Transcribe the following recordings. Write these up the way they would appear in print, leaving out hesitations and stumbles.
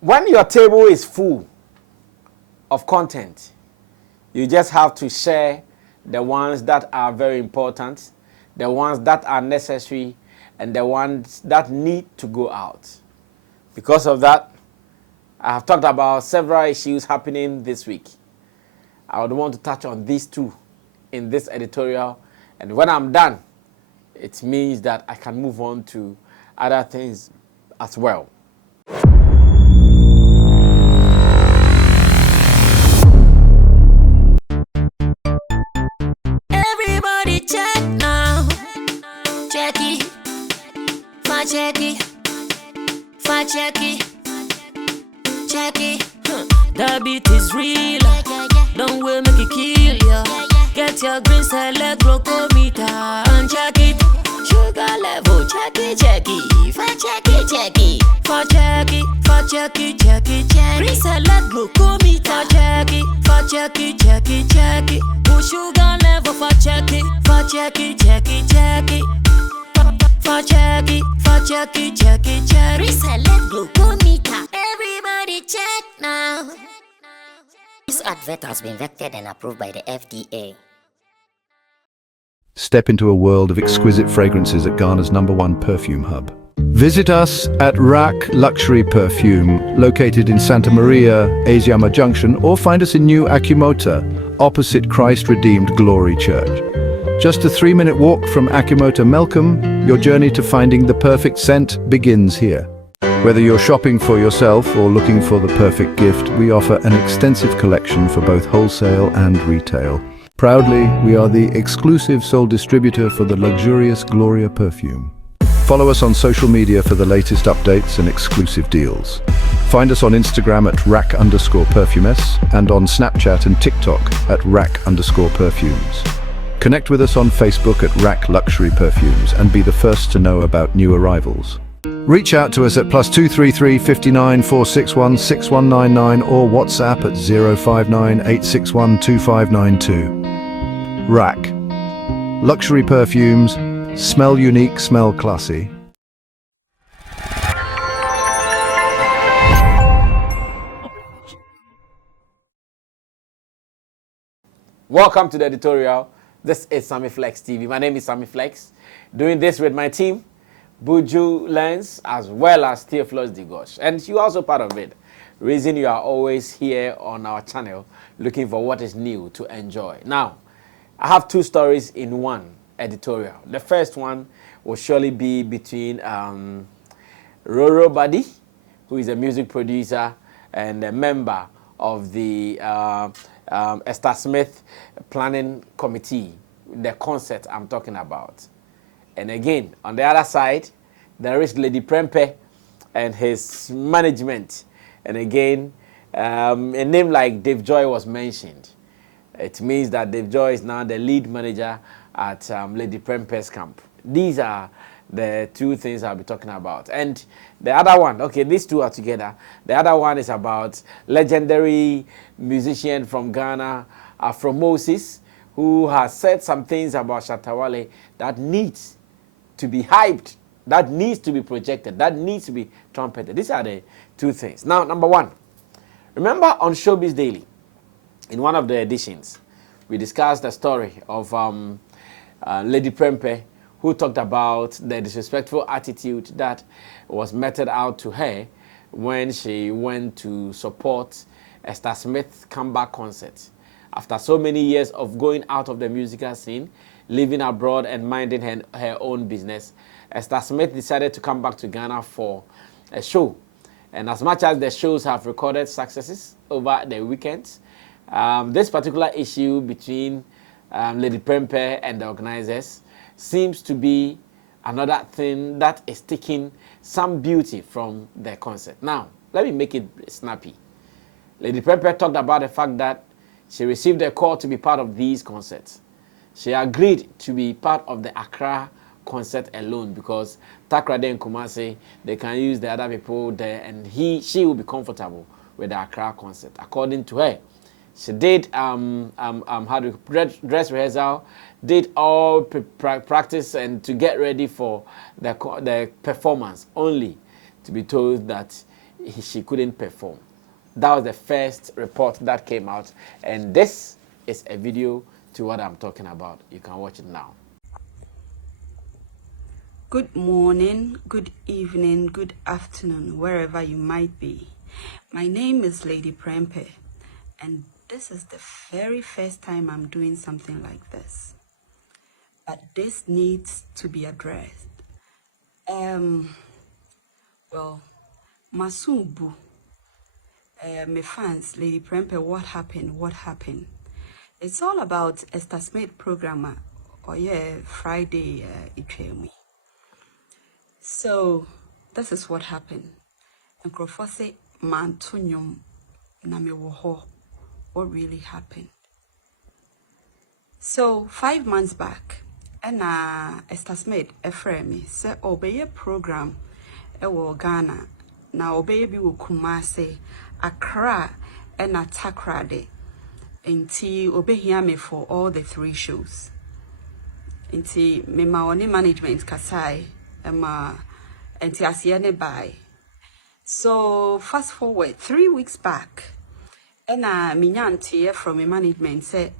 When your table is full of content, you just have to share the ones that are very important, the ones that are necessary, and the ones that need to go out. Because of that, I have talked about several issues happening this week. I would want to touch on these two in this editorial, and when I'm done, it means that I can move on to other things as well. Everybody check now. Check it. Fact check it. Fact check it. Check it. The beat is real. Don't wait, make it kill ya. Get your green select glucometer and check it. Sugar level, check it, check it. Fact check it, check it. Fact check it, fact check it, check it, check it. Green select glucometer. Fact check it, fact check it, check it, check it. Put sugar level, fact check it, fact check it, check it, check it. Fact check it, fact check it, check it, check it. Green select glucometer. Everybody check now. This advert has been vetted and approved by the FDA. Step into a world of exquisite fragrances at Ghana's #1 perfume hub. Visit us at Rack Luxury Perfume, located in Santa Maria, Asiama Junction, or find us in New Akimota, opposite Christ Redeemed Glory Church. Just a 3-minute walk from Akimota Melcombe, your journey to finding the perfect scent begins here. Whether you're shopping for yourself or looking for the perfect gift, we offer an extensive collection for both wholesale and retail. Proudly, we are the exclusive sole distributor for the luxurious Gloria perfume. Follow us on social media for the latest updates and exclusive deals. Find us on Instagram at rack_perfumes and on Snapchat and TikTok at rack_perfumes. Connect with us on Facebook at Rack Luxury Perfumes and be the first to know about new arrivals. Reach out to us at +233 59 461 6199 or WhatsApp at 059 861 2592. Rack. Luxury perfumes. Smell unique, smell classy. Welcome to the editorial. This is Sammy Flex TV. My name is Sammy Flex. Doing this with my team, Buju Lens, as well as Theophilus Digosh. And you're also part of it. Reason you are always here on our channel looking for what is new to enjoy. Now, I have two stories in one editorial. The first one will surely be between Roro Buddy, who is a music producer and a member of the Esther Smith planning committee, the concert I'm talking about. And again, on the other side, there is Lady Prempeh and his management. And again, a name like Dave Joy was mentioned. It means that Dave Joy is now the lead manager at Lady Prempeh's camp. These are the two things I'll be talking about. And the other one, okay, these two are together. The other one is about legendary musician from Ghana, Afro, who has said some things about Shatta Wale that needs to be hyped, that needs to be projected, that needs to be trumpeted. These are the two things. Now, number one, remember on Showbiz Daily, in one of the editions, we discussed the story of Lady Prempeh, who talked about the disrespectful attitude that was meted out to her when she went to support Esther Smith's comeback concert. After so many years of going out of the musical scene, living abroad and minding her own business, Esther Smith decided to come back to Ghana for a show. And as much as the shows have recorded successes over the weekends, this particular issue between Lady Prempeh and the organizers seems to be another thing that is taking some beauty from the concert. Now, let me make it snappy. Lady Prempeh talked about the fact that she received a call to be part of these concerts. She agreed to be part of the Accra concert alone because Takrade and Kumasi, they can use the other people there and she will be comfortable with the Accra concert. According to her, she did dress rehearsal, did all practice and to get ready for the performance, only to be told that she couldn't perform. That was the first report that came out, and this is a video to what I'm talking about. You can watch it now. Good morning, good evening, good afternoon, wherever you might be. My name is Lady Prempeh, and this is the very first time I'm doing something like this. But this needs to be addressed. Well, Masumbu, my fans, Lady Prempeh, what happened? What happened? It's all about Esther's made programmer, or Friday, Itremi. So, this is what happened. And Crawford say, Mantunyum Namewoho, what really happened? So, 5 months back, and Esther's made a friend say, obey a program, Ghana. Now, obey be Kumase, Accra, and Takra de. Until obey me for all the 3 shows. Until me maoni management kasai, until asiane by. So fast forward 3 weeks back, and minyanti from me management say,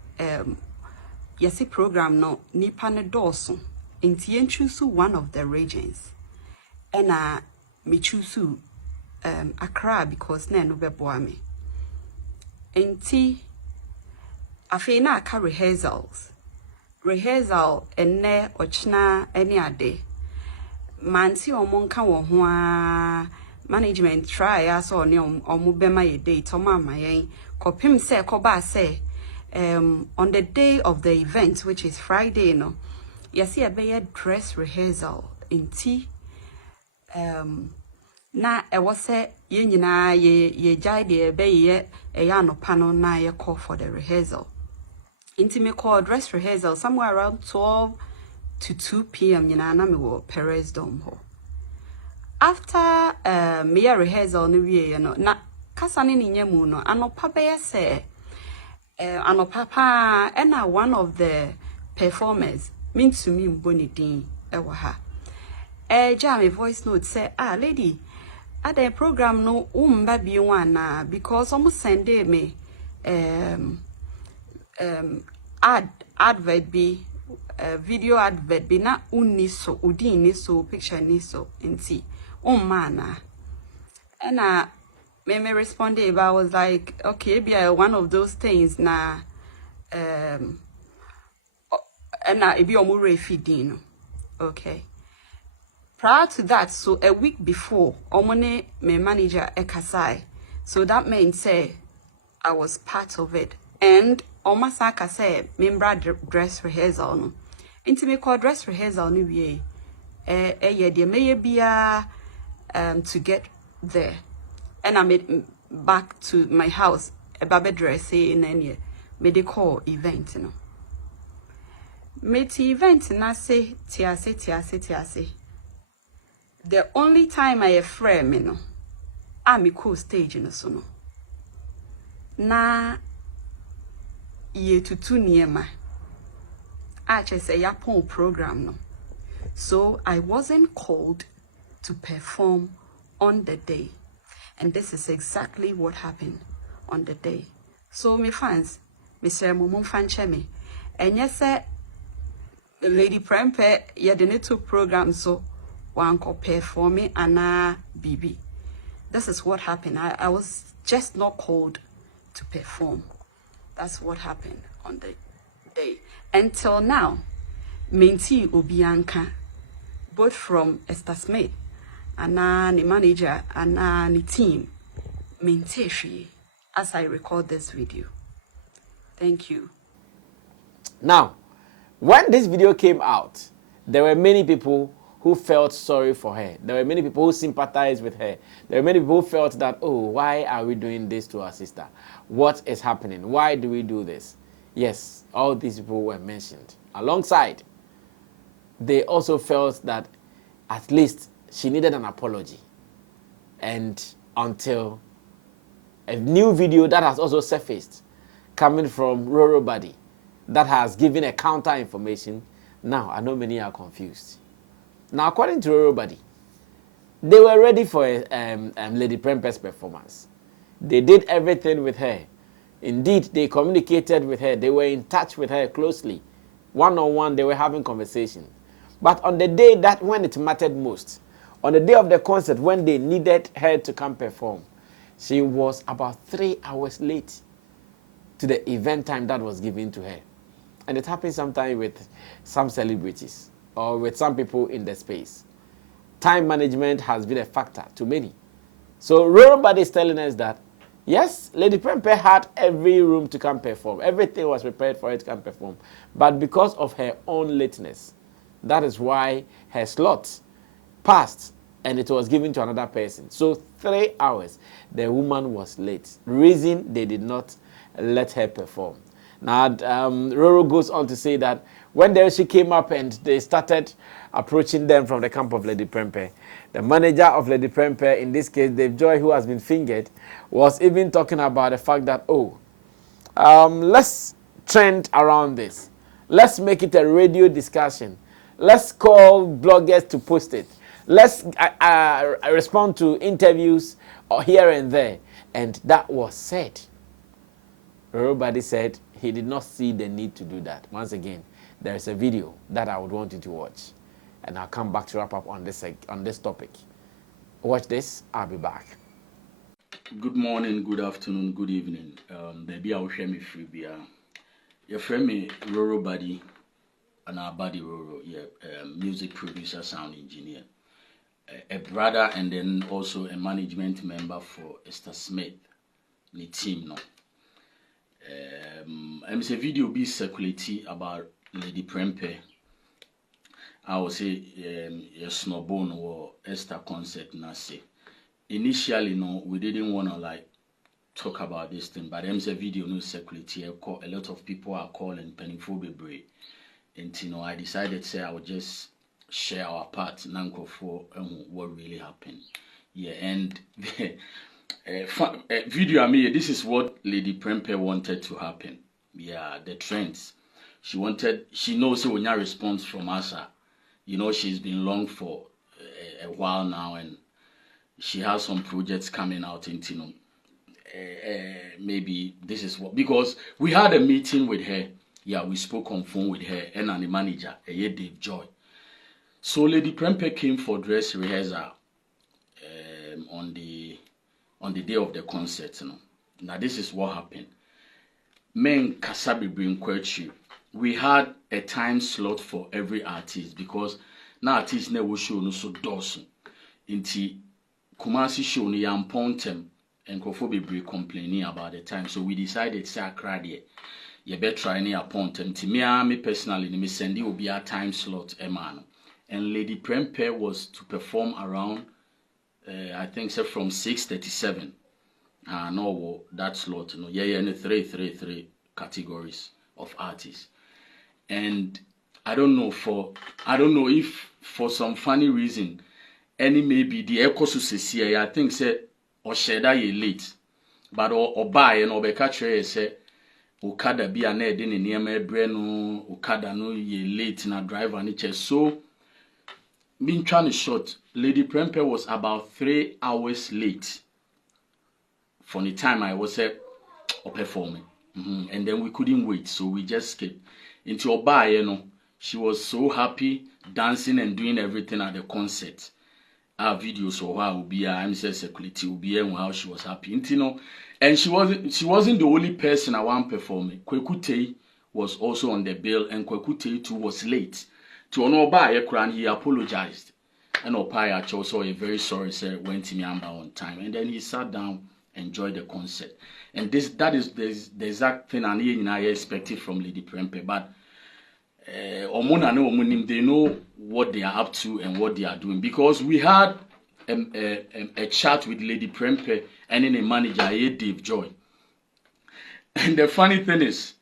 yesi program no nipa ne doso. Until yen choose one of the regions, and me choose Accra because ne no beboa me. Until afei na aka rehearsal enne ochna any ade manti omonka wo ho management try as on omo bema ye date o mama yen kopim se koba se on the day of the event, which is Friday no yesi ebe dress rehearsal inti na ewo se ye nyina ye jai de ebe ye eya no pano na ye call for the rehearsal. Intimate call dress rehearsal somewhere around 12 to 2 p.m. na me wo Perez Dome ho. After me rehearsal no wie no na kasa ne nyemu no anopa be se anopa pa na one of the performers mean to me mboni din ewo ha. Ja me voice note say lady at the program no umba bi wana because almost send me advert be video advert be na uniso udi niso picture niso inti mana and me responded but I was like okay be one of those things na and it be omure feeding okay. Prior to that, so a week before, omone my manager ekasai, so that meant say I was part of it. And omasaka say membra dress rehearsal no. Inti me call dress rehearsal no wie. Ye de meye bia to get there. And I made back to my house a baby dress in any medical event no. Meti event na say tiase. The only time I frame me no, I'm cool stage in the sono. Na ye tutu niema. I just say yapon program no. So I wasn't called to perform on the day. And this is exactly what happened on the day. So my fans, me say mumum fanche me. And yes, Lady Prempeh, ye didn't two program so one compare for me and BB. This is what happened. I was just not called to perform. That's what happened on the day. Until now, Menti Obianka, both from Esther Smith and the manager and the team, Menti she, as I record this video. Thank you. Now, when this video came out, there were many people who felt sorry for her. There were many people who sympathized with her. There were many people who felt that, oh, why are we doing this to our sister? What is happening? Why do we do this? Yes, all these people were mentioned. Alongside, they also felt that at least she needed an apology. And until a new video that has also surfaced, coming from Roro Body, that has given a counter information, now I know many are confused. Now, according to everybody, They were ready for Lady Prempeh's performance. They did everything with her. Indeed, they communicated with her. They were in touch with her closely. One-on-one, they were having conversations. But on the day that when it mattered most, on the day of the concert, when they needed her to come perform, she was about 3 hours late to the event time that was given to her. And it happens sometimes with some celebrities or with some people in the space. Time management has been a factor to many. So Rorobody is telling us that, yes, Lady Prempeh had every room to come perform. Everything was prepared for her to come perform. But because of her own lateness, that is why her slot passed and it was given to another person. So 3 hours, the woman was late. Reason they did not let her perform. Now, Roro goes on to say that when she came up and they started approaching them from the camp of Lady Prempeh, the manager of Lady Prempeh, in this case, Dave Joy, who has been fingered, was even talking about the fact that, let's trend around this. Let's make it a radio discussion. Let's call bloggers to post it. Let's respond to interviews here and there. And that was said. Everybody said he did not see the need to do that. Once again, there is a video that I would want you to watch. And I'll come back to wrap up on this topic. Watch this. I'll be back. Good morning, good afternoon, good evening. Baby, I'll share me free beer. Your friend me Roro Buddy and our buddy Roro, music producer, sound engineer, a brother, and then also a management member for Esther Smith, the team. No, I'm say video be circulated about Lady Prempeh. I will say a snowbone or Esther concert. Na say initially, no, we didn't want to talk about this thing, but I'm say video no circulated. A lot of people are calling pennyphobe brave. And I decided say I would just share our part for what really happened. Yeah, and video this is what Lady Prempeh wanted to happen. Yeah, the trends. She knows when your response from us, she's been long for a while now, and she has some projects coming out into maybe this is what, because we had a meeting with her. Yeah, we spoke on phone with her and the manager, Dave Joy. So Lady Prempeh came for dress rehearsal on the day of the concert. Now this is what happened. Men Kasabi bring question. We had a time slot for every artist because now artists never show no so dozen. Inti Kumasi show ni yampontem and Kofobi be complaining about the time. So we decided say crowd you better try any appointment. Me personally, me send you will be a time slot, man. And Lady Prempeh was to perform around, I think, so from 6:37. No, that slot, and 3 categories of artists. And I don't know if for some funny reason, any maybe the echo success I think say or sheda ye late, but or buy and or be catch say. Okada be an ed in near my brain, Okada no ye late na driver niche. So, being trying to short, Lady Prempeh was about 3 hours late from the time I was performing. And then we couldn't wait, so we just skipped. Into Oba, she was so happy, dancing and doing everything at the concert. Our videos or how be I'm security will be and how she was happy. And she wasn't the only person I want performing. Kwekute was also on the bill, and Kwekute too was late. To Onoba Ekran, he apologized. And Opaya also a very sorry sir went to me on time. And then he sat down, enjoyed the concert. And that is the exact thing I expected from Lady Prempeh. But they know what they are up to and what they are doing, because we had a chat with Lady Prempeh and then a manager, Dave Joy. And the funny thing is,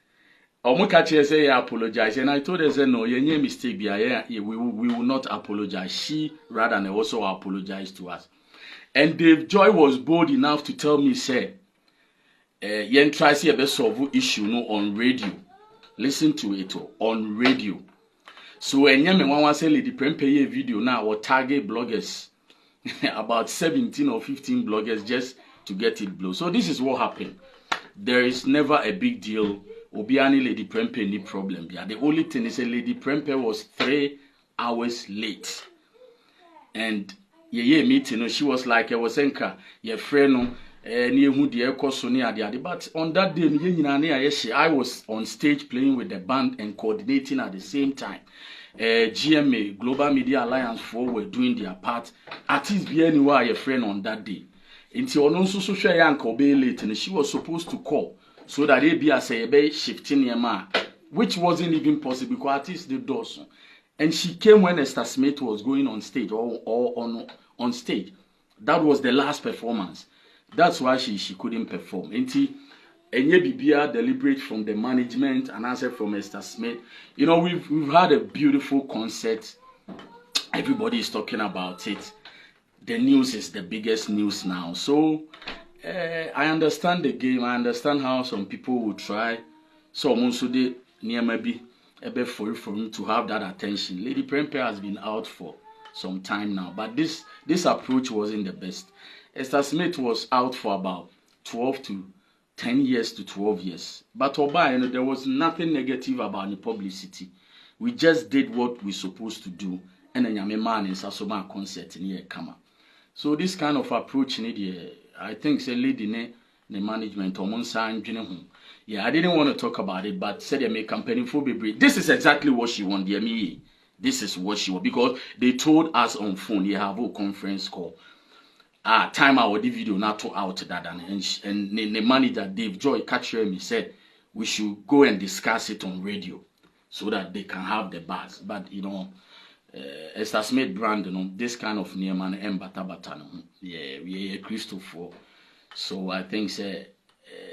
Omukachi say I apologize, and I told her say no, you mistake. We will not apologize. She rather than also apologize to us. And Dave Joy was bold enough to tell me say, "Yen try see a solve issue on radio. Listen to it on radio." So when you say Lady Prempeh video now or target bloggers, about 17 or 15 bloggers just to get it blown. So this is what happened. There is never a big deal. Obiani Lady Prempeh any problem. Yeah, the only thing is that Lady Prempeh was 3 hours late. And meeting, she was like, I was saying, your friend, but on that day, I was on stage playing with the band and coordinating at the same time. GMA, Global Media Alliance 4 were doing their part. Artists be anywhere your friend on that day. Until on also social yanko be late and she was supposed to call so that they be as a shifting your which wasn't even possible because artists did those. And she came when Esther Smith was going on stage or on stage. That was the last performance. That's why she couldn't perform. Enye Bibia deliberate from the management and answer from Esther Smith. You know, we've had a beautiful concert. Everybody is talking about it. The news is the biggest news now. So I understand the game. I understand how some people will try. So also they near maybe a bit for him to have that attention. Lady Prempeh has been out for some time now, but this approach wasn't the best. Esther Smith was out for about 10 years to 12 years. But Oba, there was nothing negative about the publicity. We just did what we supposed to do. And then Yame man in Sasoma concert in here come. So this kind of approach, I think, say lady the management or yeah, I didn't want to talk about it, but said they make campaigning for baby. This is exactly what she wanted. This is what she wanted because they told us on phone. You have a conference call. Time our video not to out that and the manager Dave Joy catcher me said we should go and discuss it on radio so that they can have the buzz. But Esther Smith brand, this kind of near man and bata yeah, we Christopher. So I think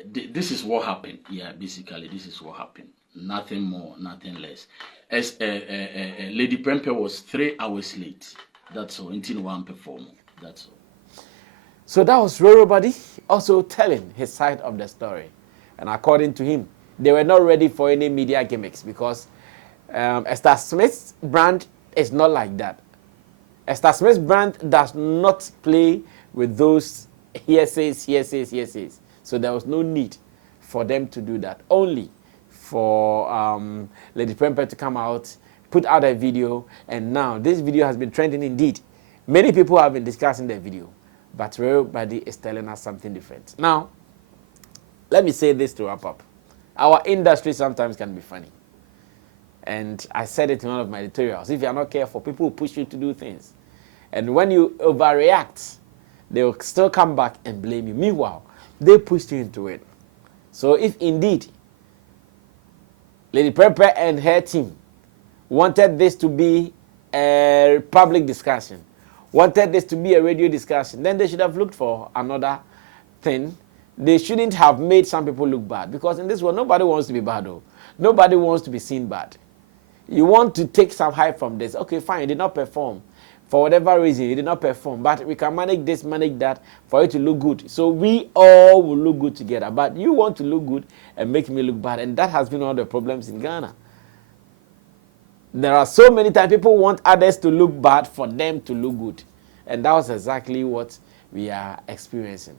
this is what happened. Yeah, basically this is what happened. Nothing more, nothing less. As Lady Prempeh was 3 hours late. That's all. Until one performer. That's all. So that was Roro Buddy also telling his side of the story. And according to him, they were not ready for any media gimmicks because Esther Smith's brand is not like that. Esther Smith's brand does not play with those hearsays. So there was no need for them to do that. Only for Lady Prempeh to come out, put out a video, and now this video has been trending indeed. Many people have been discussing the video. But everybody is telling us something different. Now, let me say this to wrap up. Our industry sometimes can be funny. And I said it in one of my editorials. If you are not careful, people will push you to do things. And when you overreact, they will still come back and blame you. Meanwhile, they pushed you into it. So if indeed Lady Prempeh and her team wanted this to be a public discussion, wanted this to be a radio discussion, then they should have looked for another thing. They shouldn't have made some people look bad because in this world, nobody wants to be bad. Nobody wants to be seen bad. You want to take some hype from this. Okay, fine, you did not perform. For whatever reason, you did not perform. But we can manage this, manage that for it to look good. So we all will look good together. But you want to look good and make me look bad. And that has been one of the problems in Ghana. There are so many times people want others to look bad for them to look good. And that was exactly what we are experiencing.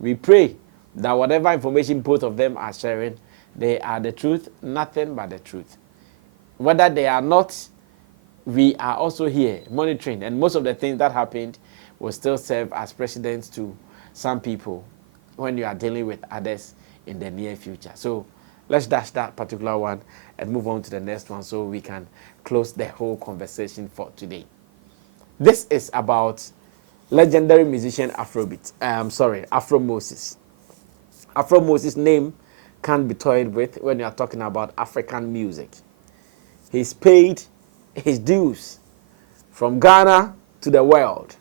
We pray that whatever information both of them are sharing, they are the truth, nothing but the truth. Whether they are not, we are also here monitoring. And most of the things that happened will still serve as precedents to some people when you are dealing with others in the near future. So let's dash that particular one and move on to the next one so we can close the whole conversation for today. This is about legendary musician Afro Moses. Afro Moses' name can't be toyed with when you are talking about African music. He's paid his dues from Ghana to the world.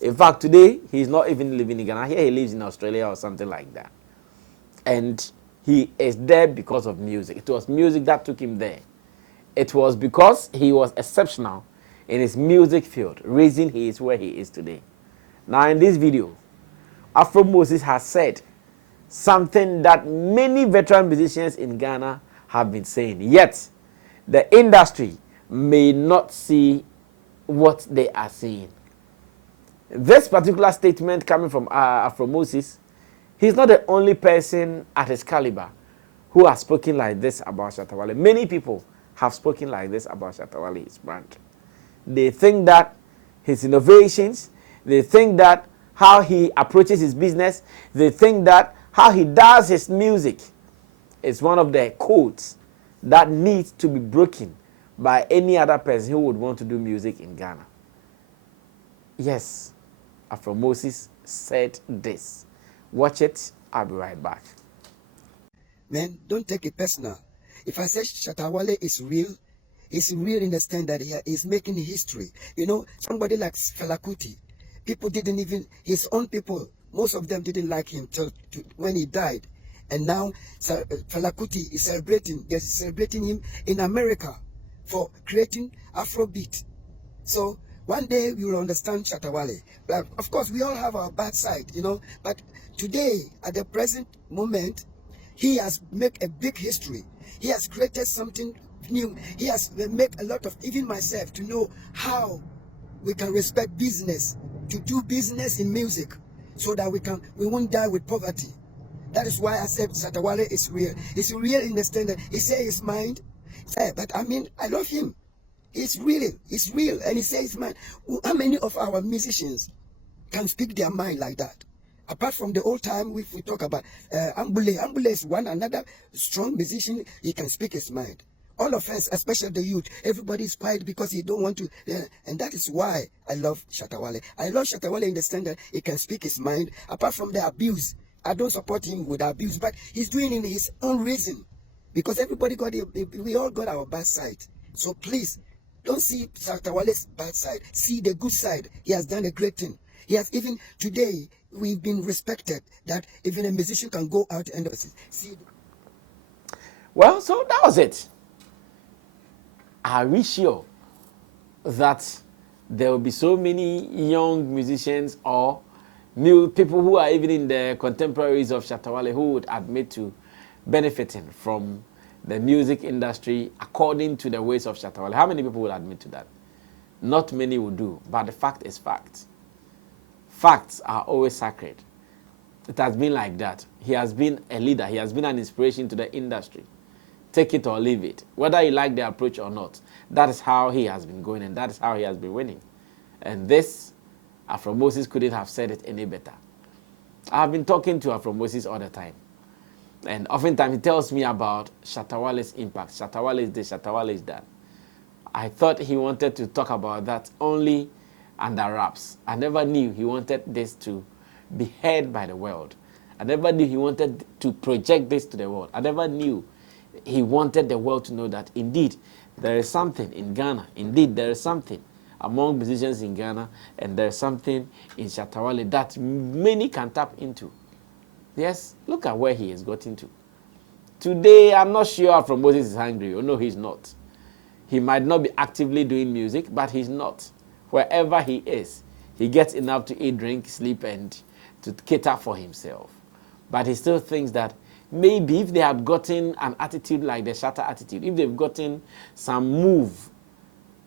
In fact, today, he's not even living in Ghana. Here he lives in Australia or something like that. And he is there because of music. It was music that took him there. It was because he was exceptional in his music field, reason he is where he is today. Now, in this video, Afro Moses has said something that many veteran musicians in Ghana have been saying. Yet, the industry may not see what they are saying. This particular statement coming from Afro Moses, he's not the only person at his caliber who has spoken like this about Shatta Wale. Many people have spoken like this about Shatta Wale, his brand. They think that his innovations, they think that how he approaches his business, they think that how he does his music is one of the codes that needs to be broken by any other person who would want to do music in Ghana. Yes, Afro Moses said this. Watch it. I'll be right back. Man, don't take it personal. If I say Shatta Wale is real, it's real in the sense that he is making history. You know, somebody like Fela Kuti, people didn't even, his own people, most of them didn't like him till when he died. And now Fela Kuti is celebrating, they're celebrating him in America for creating Afrobeat. So one day we will understand Shatta Wale. But of course, we all have our bad side, you know. But today, at the present moment, he has made a big history. He has created something new. He has made a lot of, even myself, to know how we can respect business, to do business in music, so that we won't die with poverty. That is why I said Shatta Wale is real. He's real in the sense that he says his mind. But I mean, I love him. He's real, and he says, man, how many of our musicians can speak their mind like that? Apart from the old time, if we talk about Ambule is one another strong musician, he can speak his mind. All of us, especially the youth, everybody is quiet because he don't want to, and that is why I love Shatta Wale. I love Shatta Wale in the sense that he can speak his mind, apart from the abuse. I don't support him with abuse, but he's doing it in his own reason. Because everybody we all got our bad side. So please, don't see Shatta Wale's bad side. See the good side. He has done a great thing. He has even, today, we've been respected that even a musician can go out and see. Well, so that was it. Are we sure that there will be so many young musicians or new people who are even in the contemporaries of Shatta Wale who would admit to benefiting from the music industry according to the ways of Shatta Wale? How many people will admit to that? Not many will do, but the fact is fact. Facts are always sacred. It has been like that. He has been a leader. He has been an inspiration to the industry. Take it or leave it. Whether you like the approach or not, that is how he has been going and that is how he has been winning. And this, Afro Moses couldn't have said it any better. I've been talking to Afro Moses all the time. And oftentimes he tells me about Shatta Wale's impact. Shatta Wale is this, Shatta Wale is that. I thought he wanted to talk about that only under wraps. I never knew he wanted this to be heard by the world. I never knew he wanted to project this to the world. I never knew he wanted the world to know that indeed there is something in Ghana. Indeed there is something among musicians in Ghana, and there is something in Shatta Wale that many can tap into. Yes, look at where he has gotten to. Today, I'm not sure Afro Moses is hungry. Oh, no, he's not. He might not be actively doing music, but he's not. Wherever he is, he gets enough to eat, drink, sleep, and to cater for himself. But he still thinks that maybe if they had gotten an attitude like the Shatta attitude, if they've gotten some move,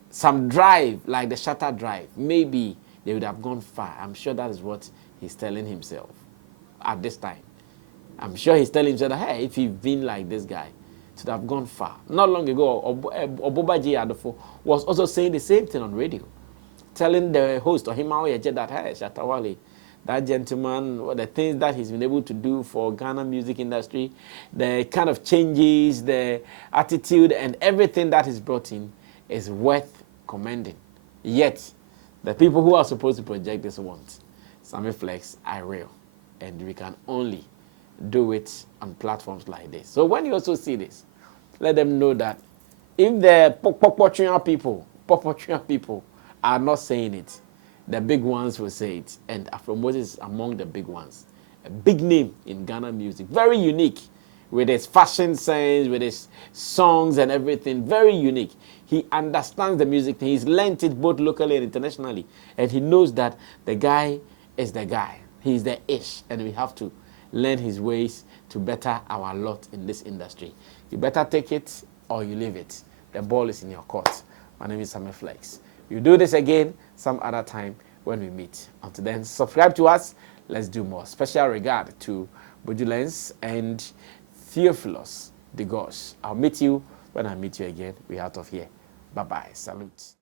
some drive like the Shatta drive, maybe they would have gone far. I'm sure that is what he's telling himself at this time. I'm sure he's telling himself that, hey, if he'd been like this guy, it would have gone far. Not long ago, Obobaji Adofo was also saying the same thing on radio, telling the host or him that, hey, Shatta Wale, that gentleman, the things that he's been able to do for Ghana music industry, the kind of changes, the attitude, and everything that he's brought in is worth commending. Yet, the people who are supposed to project this want Sammy Flex are real. And we can only do it on platforms like this. So when you also see this, let them know that if the Popotrian people are not saying it, the big ones will say it. And Afro Moses is among the big ones. A big name in Ghana music. Very unique with his fashion sense, with his songs and everything. Very unique. He understands the music. He's learnt it both locally and internationally. And he knows that the guy is the guy. He's the ish, and we have to learn his ways to better our lot in this industry. You better take it or you leave it. The ball is in your court. My name is Sammy Flex. You do this again some other time. when we meet. Until then, subscribe to us. Let's do more. Special regard to Buju Lens and Theophilus the Gosh. I'll meet you when I meet you again. We're out of here. Bye-bye. Salute.